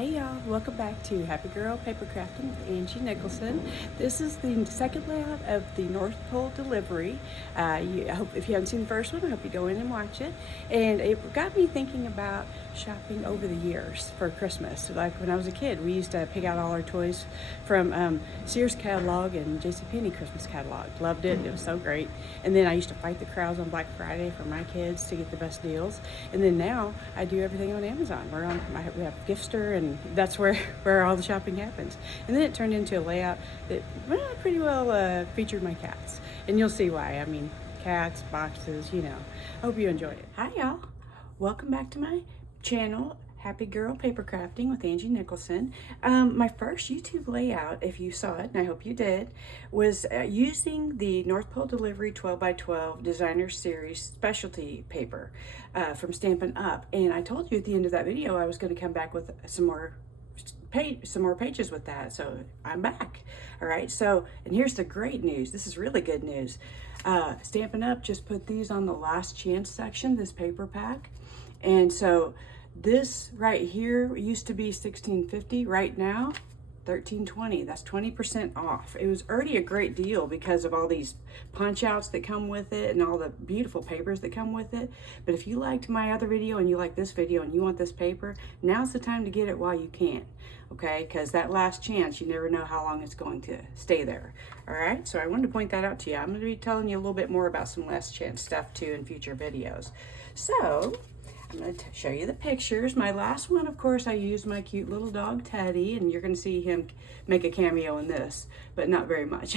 Hey y'all, welcome back to Happy Girl Paper Crafting with Angie Nicholson. This is the second layout of the North Pole delivery. I hope if you haven't seen the first one, I hope you go in and watch it. And it got me thinking about shopping over the years for Christmas. Like when I was a kid, we used to pick out all our toys from Sears catalog and JCPenney Christmas catalog. Loved it. It was so great. And then I used to fight the crowds on Black Friday for my kids to get the best deals. And then now I do everything on Amazon. We have Giftster, and that's where all the shopping happens. And then it turned into a layout that pretty well featured my cats. And you'll see why. I mean, cats, boxes, you know. I hope you enjoyed it. Hi y'all. Welcome back to my channel, Happy Girl Paper Crafting with Angie Nicholson. My first YouTube layout, if you saw it, and I hope you did, was using the North Pole Delivery 12x12 Designer Series specialty paper from Stampin'Up. And I told you at the end of that video I was going to come back with some more pages with that, so I'm back. All right, so, and here's the great news. This is really good news. Stampin'Up just put these on the last chance section, this paper pack. And so this right here used to be $16.50. Right now, $13.20. That's 20% off. It was already a great deal because of all these punch outs that come with it and all the beautiful papers that come with it. But if you liked my other video and you like this video and you want this paper, now's the time to get it while you can. Okay, because that last chance, you never know how long it's going to stay there. All right, so I wanted to point that out to you. I'm going to be telling you a little bit more about some last chance stuff too in future videos. So I'm going to show you the pictures. My last one, of course, I used my cute little dog Teddy, and you're going to see him make a cameo in this, but not very much.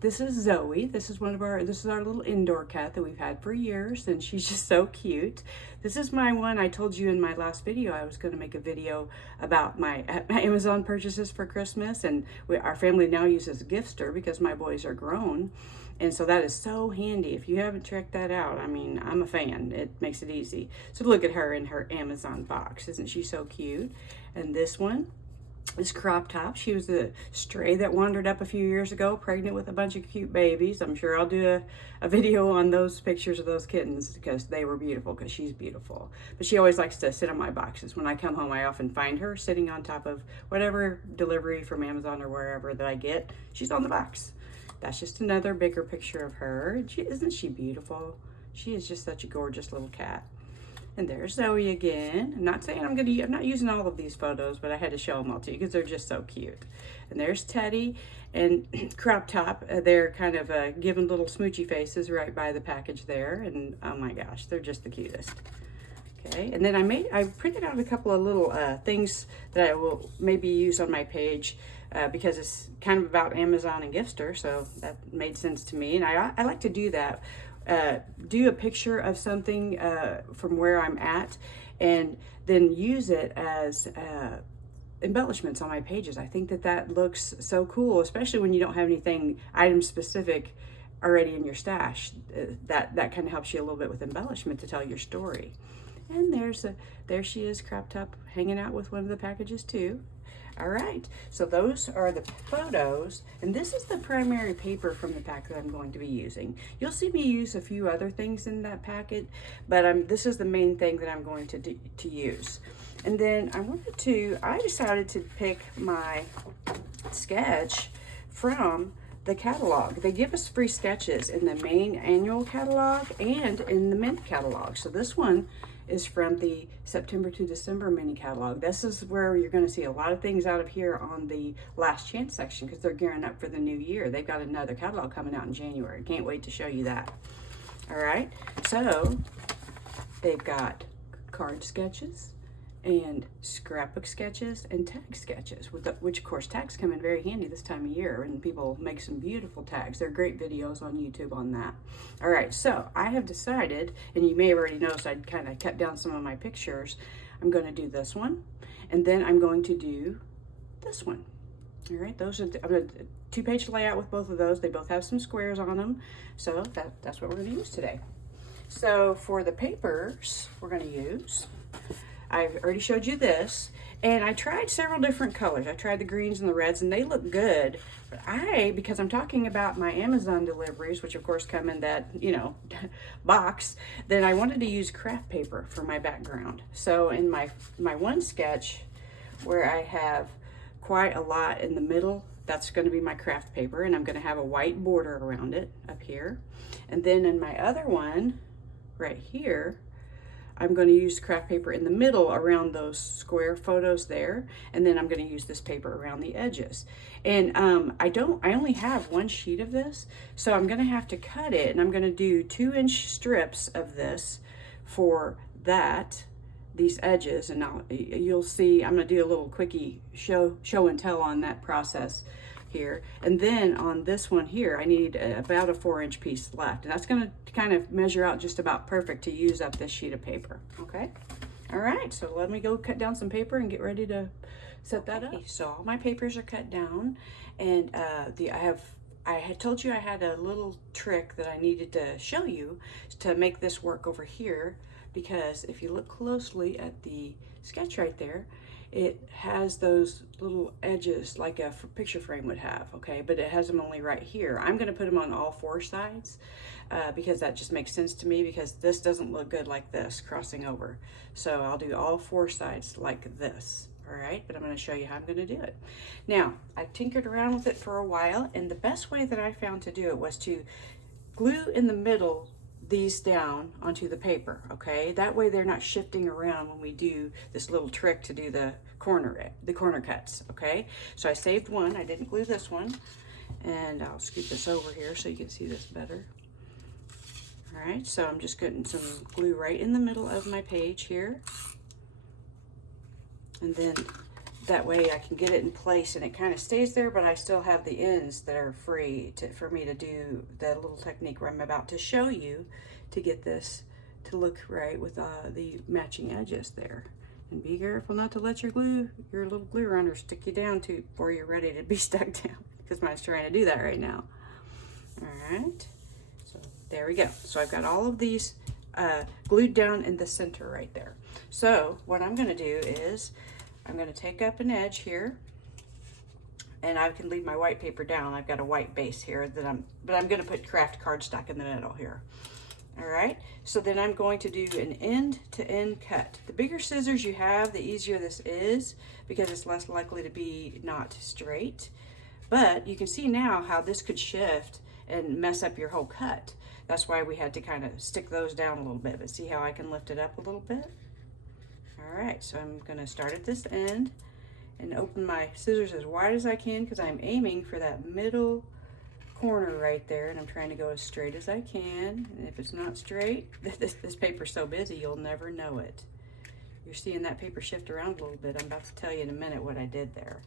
This is Zoe. This is our little indoor cat that we've had for years, and she's just so cute. This is my one. I told you in my last video I was going to make a video about my Amazon purchases for Christmas, and our family now uses Giftster because my boys are grown. And so that is so handy. If you haven't checked that out, I mean, I'm a fan. It makes it easy. So look at her in her Amazon box. Isn't she so cute? And this one is Crop Top. She was the stray that wandered up a few years ago, pregnant with a bunch of cute babies. I'm sure I'll do a video on those pictures of those kittens because they were beautiful, because she's beautiful. But she always likes to sit on my boxes. When I come home, I often find her sitting on top of whatever delivery from Amazon or wherever that I get. She's on the box. That's just another bigger picture of her. Isn't she beautiful? She is just such a gorgeous little cat. And there's Zoe again. I'm not saying I'm not using all of these photos, but I had to show them all to you because they're just so cute. And there's Teddy and Crop Top. They're kind of giving little smoochy faces right by the package there. And oh my gosh, they're just the cutest. Okay, and then I printed out a couple of little things that I will maybe use on my page because it's kind of about Amazon and Giftster, so that made sense to me. And I like to do that, do a picture of something from where I'm at, and then use it as embellishments on my pages. I think that looks so cool, especially when you don't have anything item specific already in your stash. That kind of helps you a little bit with embellishment to tell your story. And there she is, Crop Top, hanging out with one of the packages too. All right, so those are the photos, and this is the primary paper from the pack that I'm going to be using. You'll see me use a few other things in that packet, but this is the main thing that I'm going to use. And then I decided to pick my sketch from the catalog. They give us free sketches in the main annual catalog and in the mint catalog. So this one is from the September to December mini catalog. This is where you're going to see a lot of things out of here on the last chance section because they're gearing up for the new year. They've got another catalog coming out in January. Can't wait to show you that. All right, so they've got card sketches and scrapbook sketches and tag sketches, which of course tags come in very handy this time of year, and people make some beautiful tags. There are great videos on YouTube on that. All right, so I have decided, and you may have already noticed I kind of cut down some of my pictures. I'm going to do this one, and then I'm going to do this one. All right, those are I'm going to two-page layout with both of those. They both have some squares on them, so that's what we're going to use today. So for the papers we're going to use, I've already showed you this, and I tried several different colors. I tried the greens and the reds, and they look good. But because I'm talking about my Amazon deliveries, which of course come in that, box, then I wanted to use craft paper for my background. So in my one sketch, where I have quite a lot in the middle, that's going to be my craft paper, and I'm going to have a white border around it up here. And then in my other one right here, I'm going to use craft paper in the middle around those square photos there, and then I'm going to use this paper around the edges. And I only have one sheet of this, so I'm going to have to cut it, and I'm going to do 2-inch strips of this for these edges, and you'll see I'm going to do a little quickie show and tell on that process here. And then on this one here, I need about a 4-inch piece left, and that's going to kind of measure out just about perfect to use up this sheet of paper. Okay, all right, so let me go cut down some paper and get ready to set that up. So all my papers are cut down, and I had told you I had a little trick that I needed to show you to make this work over here, because if you look closely at the sketch right there, it has those little edges like a picture frame would have, okay? But it has them only right here. I'm gonna put them on all 4 sides because that just makes sense to me, because this doesn't look good like this crossing over. So I'll do all 4 sides like this, all right? But I'm gonna show you how I'm gonna do it. Now, I tinkered around with it for a while, and the best way that I found to do it was to glue in the middle these down onto the paper, okay? That way they're not shifting around when we do this little trick to do the corner cuts, okay? So I saved one, I didn't glue this one, and I'll scoot this over here so you can see this better. All right, so I'm just getting some glue right in the middle of my page here, and then that way I can get it in place and it kind of stays there, but I still have the ends that are free for me to do the little technique where I'm about to show you to get this to look right with the matching edges there. And be careful not to let your little glue runner stick you down before you're ready to be stuck down, because mine's trying to do that right now. All right, so there we go. So I've got all of these glued down in the center right there. So what I'm gonna do is I'm going to take up an edge here, and I can leave my white paper down. I've got a white base here but I'm going to put craft cardstock in the middle here. All right, so then I'm going to do an end to end cut. The bigger scissors you have, the easier this is, because it's less likely to be not straight. But you can see now how this could shift and mess up your whole cut. That's why we had to kind of stick those down a little bit. But see how I can lift it up a little bit? All right, so I'm gonna start at this end and open my scissors as wide as I can, because I'm aiming for that middle corner right there, and I'm trying to go as straight as I can. And if it's not straight, this paper's so busy you'll never know it. You're seeing that paper shift around a little bit. I'm about to tell you in a minute what I did there.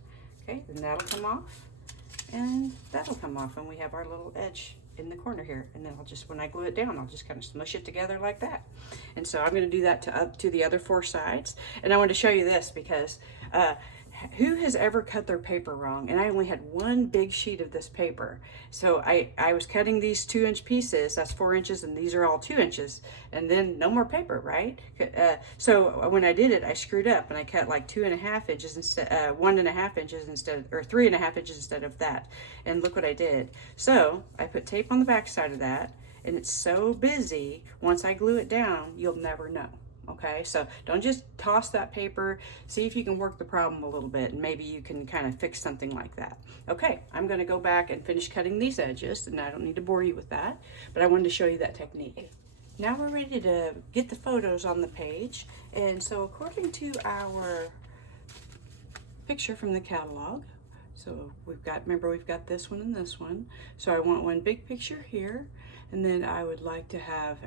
Okay, then that'll come off, and that'll come off, and we have our little edge in the corner here. And then when I glue it down, I'll just kind of smush it together like that. And so I'm going to do that to the other 4 sides. And I wanted to show you this because who has ever cut their paper wrong? And I only had one big sheet of this paper. So I was cutting these 2-inch pieces, that's 4 inches, and these are all 2 inches, and then no more paper, right? So when I did it, I screwed up and I cut like 2.5 inches instead, 1.5 inches instead, or 3.5 inches instead of that. And look what I did. So I put tape on the back side of that, and it's so busy, once I glue it down, you'll never know. Okay, so don't just toss that paper. See if you can work the problem a little bit, and maybe you can kind of fix something like that. Okay, I'm going to go back and finish cutting these edges, and I don't need to bore you with that, but I wanted to show you that technique. Now we're ready to get the photos on the page, and so according to our picture from the catalog, so remember we've got this one and this one, so I want one big picture here, and then I would like to have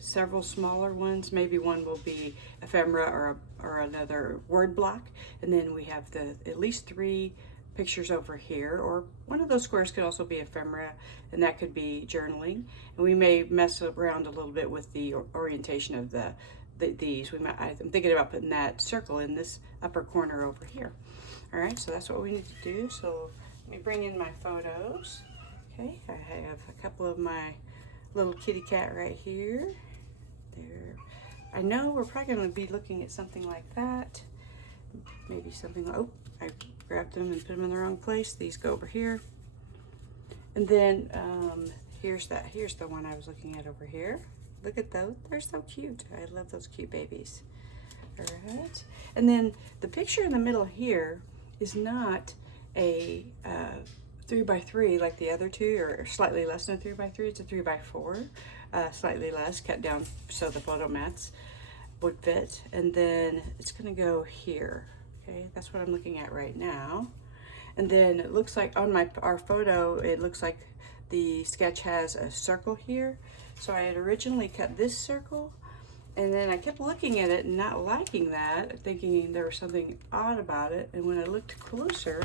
several smaller ones. Maybe one will be ephemera or another word block, and then we have at least 3 pictures over here, or one of those squares could also be ephemera, and that could be journaling. And we may mess around a little bit with the orientation of these. I'm thinking about putting that circle in this upper corner over here. All right, so that's what we need to do. So let me bring in my photos. Okay, I have a couple of my little kitty cat right here. There. I know we're probably going to be looking at something like that. Maybe something like, oh, I grabbed them and put them in the wrong place. These go over here. And then here's the one I was looking at over here. Look at those. They're so cute. I love those cute babies. All right, and then the picture in the middle here is not a 3x3 like the other two, or slightly less than a 3x3. It's a 3x4, slightly less, cut down so the photo mats would fit. And then it's gonna go here. Okay, that's what I'm looking at right now. And then it looks like on our photo, it looks like the sketch has a circle here. So I had originally cut this circle, and then I kept looking at it and not liking that, thinking there was something odd about it. And when I looked closer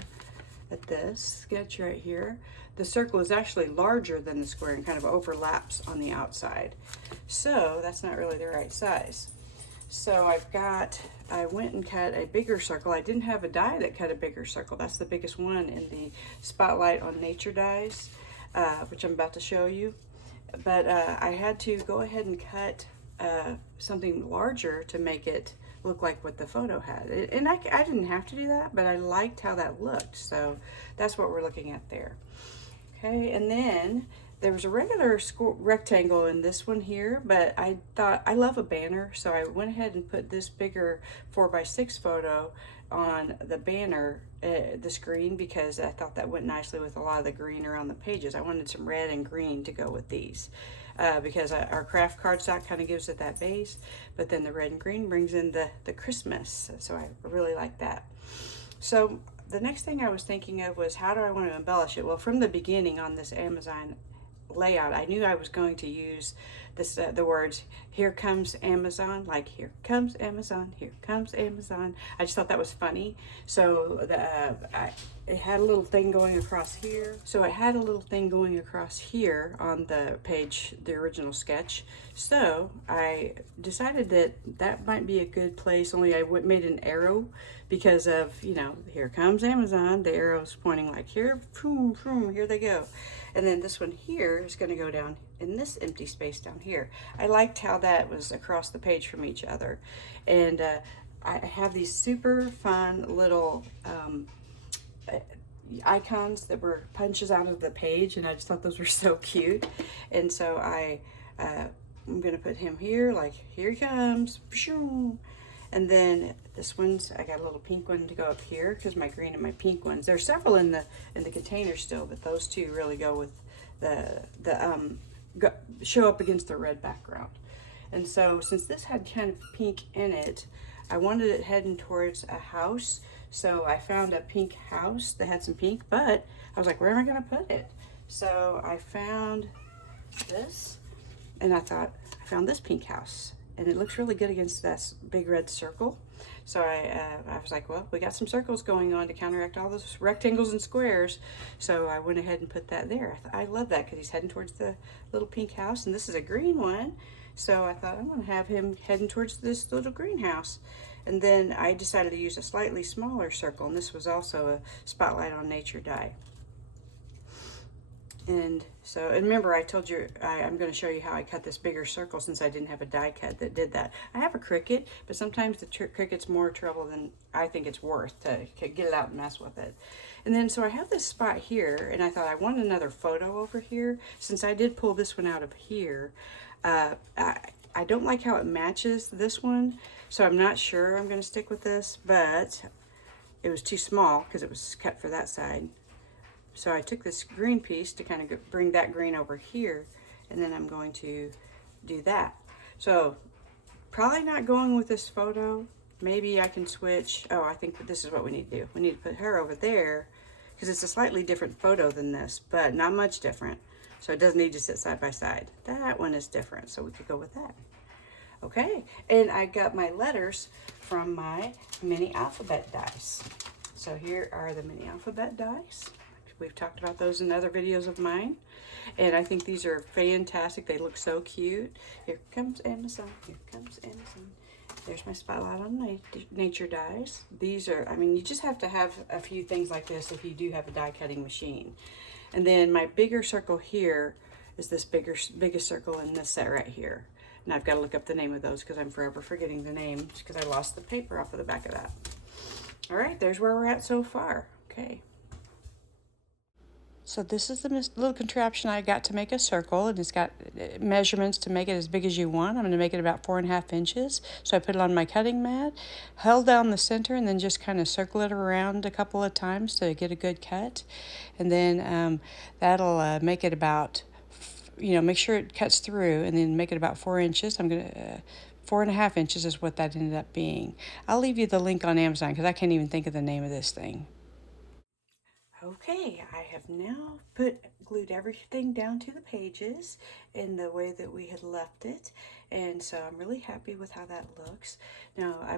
at this sketch right here, the circle is actually larger than the square and kind of overlaps on the outside. So that's not really the right size. So I went and cut a bigger circle. I didn't have a die that cut a bigger circle. That's the biggest one in the Spotlight on Nature dies, which I'm about to show you. But I had to go ahead and cut something larger to make it look like what the photo had. And I didn't have to do that, but I liked how that looked. So that's what we're looking at there. Okay, and then there was a regular rectangle in this one here, but I thought, I love a banner, so I went ahead and put this bigger 4x6 photo on the banner, the screen, because I thought that went nicely with a lot of the green around the pages. I wanted some red and green to go with these, because our craft cardstock kind of gives it that base, but then the red and green brings in the Christmas, so I really like that. So the next thing I was thinking of was, how do I want to embellish it? Well, from the beginning on this Amazon layout, I knew I was going to use this the words "here comes Amazon," like "here comes Amazon, here comes Amazon." I just thought that was funny. So it had a little thing going across here. So it had a little thing going across here on the page, the original sketch. So I decided that might be a good place, only I made an arrow because of, you know, "here comes Amazon." The arrow's pointing like here, boom, boom, here they go. And then this one here is going to go down in this empty space down here. I liked how that was across the page from each other. And I have these super fun little icons that were punches out of the page, and I just thought those were so cute. And so I'm going to put him here, like, here he comes. And then this one's, I got a little pink one to go up here because my green and my pink ones. There's several in the container still, but those two really go with show up against the red background. And so since this had kind of pink in it, I wanted it heading towards a house. So I found a pink house that had some pink, but I was like, where am I going to put it? So I found this, and I thought, I found this pink house, and it looks really good against that big red circle. So I was like, well, we got some circles going on to counteract all those rectangles and squares. So I went ahead and put that there. I love that because he's heading towards the little pink house, and this is a green one. So I thought, I'm going to have him heading towards this little greenhouse. And then I decided to use a slightly smaller circle, and this was also a Spotlight on Nature die. And so, and remember, I told you I'm going to show you how I cut this bigger circle since I didn't have a die cut that did that. I have a Cricut, but sometimes the Cricut's more trouble than I think it's worth to get it out and mess with it. And then, so I have this spot here, and I thought I want another photo over here. Since I did pull this one out of here, I don't like how it matches this one, so I'm not sure I'm going to stick with this, but it was too small because it was cut for that side. So I took this green piece to kind of bring that green over here, and then I'm going to do that. So probably not going with this photo. Maybe I can switch. Oh, I think this is what we need to do. We need to put her over there because it's a slightly different photo than this, but not much different. So it doesn't need to sit side by side. That one is different, so we could go with that. Okay, and I got my letters from my mini alphabet dice. So here are the mini alphabet dice. We've talked about those in other videos of mine, and I think these are fantastic. They look so cute. Here comes Amazon, here comes Amazon. There's my Spotlight on Nature dies. These are, I mean, you just have to have a few things like this if you do have a die cutting machine. And then my bigger circle here is this biggest circle in this set right here. And I've got to look up the name of those because I'm forever forgetting the names because I lost the paper off of the back of that. All right, there's where we're at so far. Okay. So this is the little contraption I got to make a circle, and it's got measurements to make it as big as you want. I'm going to make it about 4.5 inches. So I put it on my cutting mat, held down the center, and then just kind of circle it around a couple of times to get a good cut. And then that'll make it about, make sure it cuts through, and then make it about 4 inches. I'm going to 4.5 inches is what that ended up being. I'll leave you the link on Amazon because I can't even think of the name of this thing. Okay, I have now glued everything down to the pages in the way that we had left it, and so I'm really happy with how that looks. Now I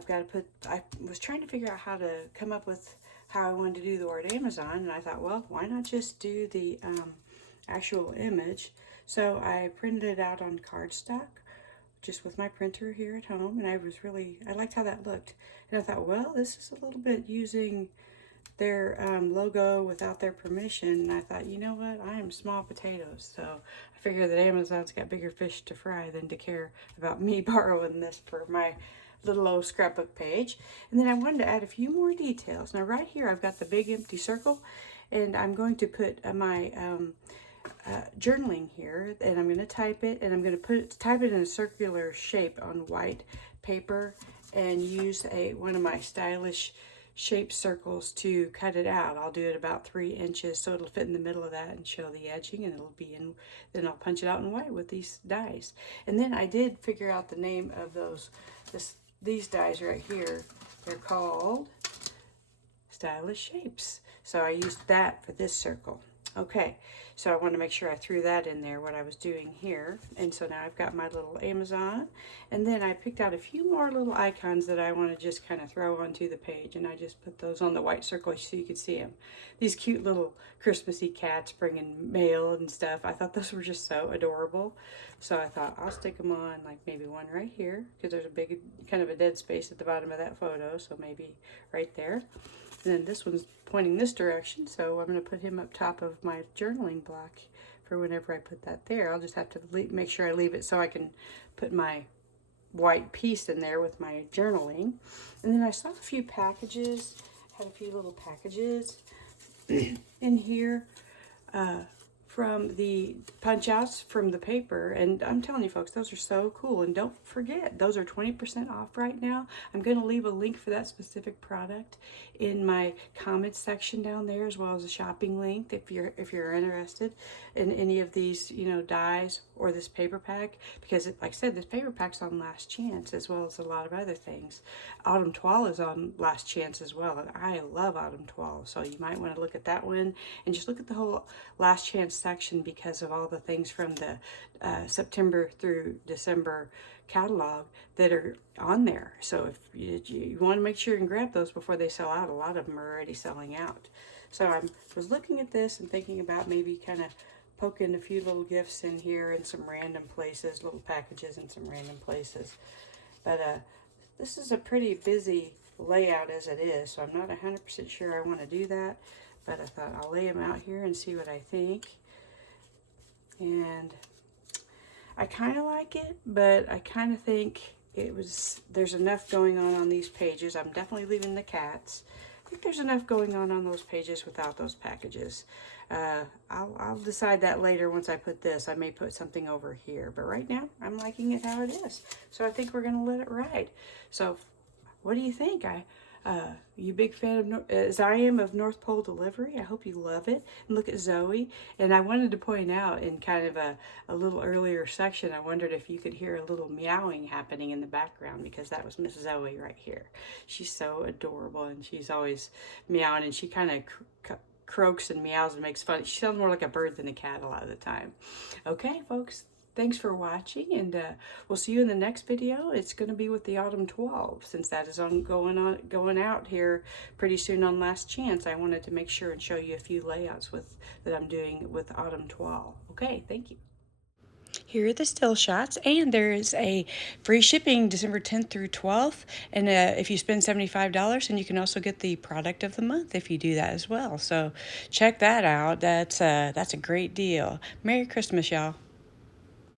was trying to figure out how to come up with how I wanted to do the word Amazon, and I thought, well, why not just do the actual image? So I printed it out on cardstock just with my printer here at home, and I liked how that looked. And I thought, well, this is a little bit using their logo without their permission, and I thought, you know what, I am small potatoes, so I figure that Amazon's got bigger fish to fry than to care about me borrowing this for my little old scrapbook page. And then I wanted to add a few more details. Now right here I've got the big empty circle, and I'm going to put my journaling here, and I'm going to type it, and I'm going to type it in a circular shape on white paper, and use one of my stylish shape circles to cut it out. I'll do it about 3 inches so it'll fit in the middle of that and show the edging, and it'll be in, then I'll punch it out in white with these dies. And then I did figure out the name of these dies right here. They're called stylish shapes. So I used that for this circle. Okay, so I want to make sure I threw that in there, what I was doing here. And so now I've got my little Amazon, and then I picked out a few more little icons that I want to just kind of throw onto the page, and I just put those on the white circle so you can see them. These cute little Christmassy cats bringing mail and stuff. I thought those were just so adorable. So I thought I'll stick them on, like maybe one right here, because there's a big, kind of a dead space at the bottom of that photo, so maybe right there. And then this one's pointing this direction, so I'm going to put him up top of my journaling block for whenever I put that there. I'll just have to make sure I leave it so I can put my white piece in there with my journaling. And then I saw a few packages, had a few little packages in here from the punch outs from the paper, and I'm telling you folks, those are so cool. And don't forget, those are 20% off right now. I'm going to leave a link for that specific product in my comments section down there, as well as a shopping link if you're interested in any of these, dies or this paper pack, because like I said, this paper pack's on last chance, as well as a lot of other things. Autumn Toile is on last chance as well, and I love Autumn Toile, so you might want to look at that one, and just look at the whole last chance section because of all the things from the September through December catalog that are on there. So if you want to make sure and grab those before they sell out, a lot of them are already selling out. So I was looking at this and thinking about maybe kind of poking a few little gifts in here in some random places, little packages in some random places. But this is a pretty busy layout as it is, so I'm not 100% sure I want to do that, but I thought I'll lay them out here and see what I think. And I kind of like it, but I kind of think there's enough going on these pages. I'm definitely leaving the cats. I think there's enough going on those pages without those packages. I'll decide that later once I put this. I may put something over here, but right now I'm liking it how it is. So I think we're going to let it ride. So what do you think? You big fan of, as I am, of North Pole Delivery? I hope you love it. And look at Zoe. And I wanted to point out in kind of a little earlier section, I wondered if you could hear a little meowing happening in the background, because that was Miss Zoe right here. She's so adorable, and she's always meowing, and she kind of croaks and meows and makes fun. She sounds more like a bird than a cat a lot of the time. Okay, folks. Thanks for watching, and we'll see you in the next video. It's going to be with the Autumn 12, since that is going out here pretty soon on last chance. I wanted to make sure and show you a few layouts that I'm doing with Autumn 12. Okay, thank you. Here are the still shots, and there is a free shipping December 10th through 12th, and if you spend $75, and you can also get the product of the month if you do that as well. So check that out. That's a great deal. Merry Christmas, y'all.